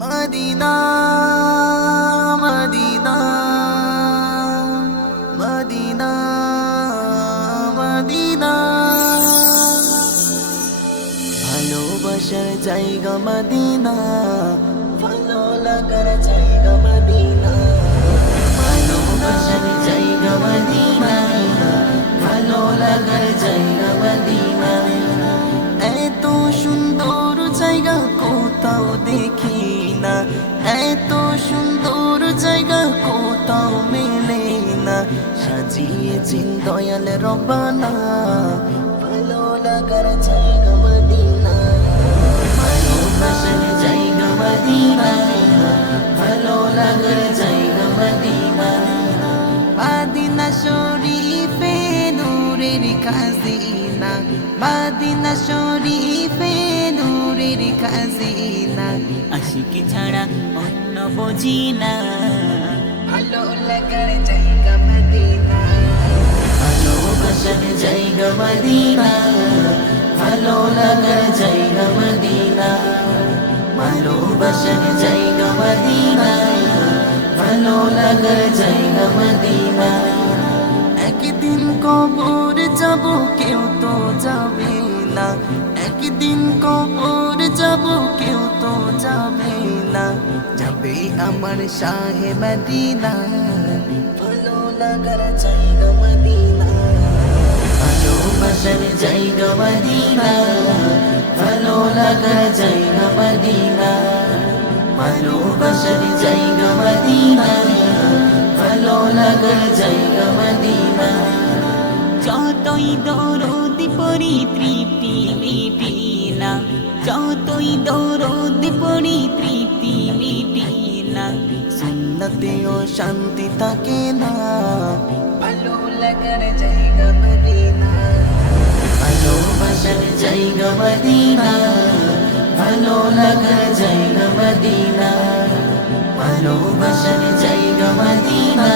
Medina Medina Medina Medina ভালোবাসার জায়গা Medina, ভালো লাগার জায়গা মদিনা। ভালোবাসার জায়গা মদিনা, ভালো লাগার জায়গা মদিনা। এত সুন্দর জায়গা কোথাও দেখি না, এত সুন্দর জায়গা কোথাও মেলে না। সাজিয়েছেন দয়াল রব্বানা, ভালো লাগার জায়গা মদিনা। ভালোবাসার জায়গা মদিনা, ভালো লাগার জায়গা মদিনা। মদিনা শরীফে নূরের খাজিনা, মদিনা শরীফে নূরের খাজিনা। আশিকি ছাড়া অন্য বুঝি না, ভালো লাগার জায়গা মদিনা। ভালোবাসার জায়গা মদিনা, ভালো লাগার জায়গা মদিনা। ভালোবাসার জায়গা মদিনা, ভালো লাগার জায়গা মদিনা। একদিন কবর যাব কেউ তো যাবে না, একদিন কবর যাব কেউ তো যাবে না। যাবে আমার শাহে মদিনা, ভালো লাগার জায়গা মদিনা। ভালোবাসার জায়গা মদিনা, ভালো লাগার জায়গা মদিনা। ভালোবাসার জায়গা মদিনা, ভালো লাগার জায়গা মদিনা। যতই দরদ পড়ি তৃপ্তি মিটি না, যতই দরদ পড়ি তৃপ্তি মিটি না। সুন্নতেও শান্তি থাকে না, ভালো লাগার জায়গা মদিনা। ভালোবাসার জায়গা মদিনা, ভালো লাগার জায়গা মদিনা। ভালোবাসার জায়গা মদিনা,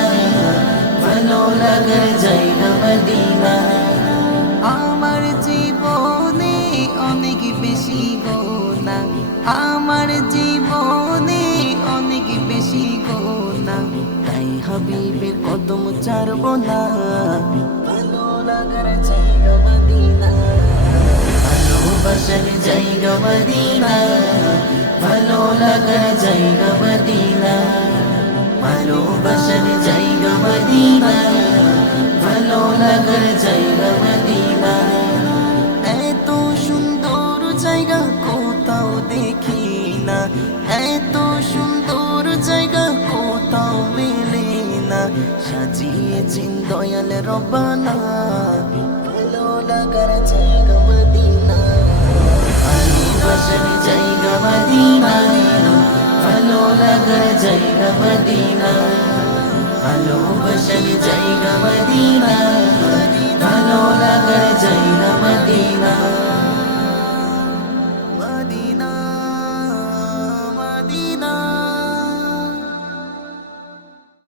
ভালো লাগার জায়গা মদিনা। আমার জীবনে অনেক বেশি গোনা, আমার জীবনে অনেক বেশি গোনা। তাই হাবিবের কদম ছাড়ব না, ভালো লাগার জায়গা মদিনা। ভালোবাসার জায়গা মদিনা, ভালো লাগার জায়গা মদিনা। ভালোবাসার জায়গা মদিনা, ভালো লাগার জায়গা মদিনা। এত সুন্দর জায়গা কোথাও দেখি না, এত সুন্দর জায়গা কোথাও মেলে না। সাজিয়েছেন দয়াল রব্বানা, ভালো লাগার জায়গা মদিনা। ভালোবাসার জায়গা মদিনা, ভালো লাগার জায়গা মদিনা। ভালোবাসার জায়গা মদিনা।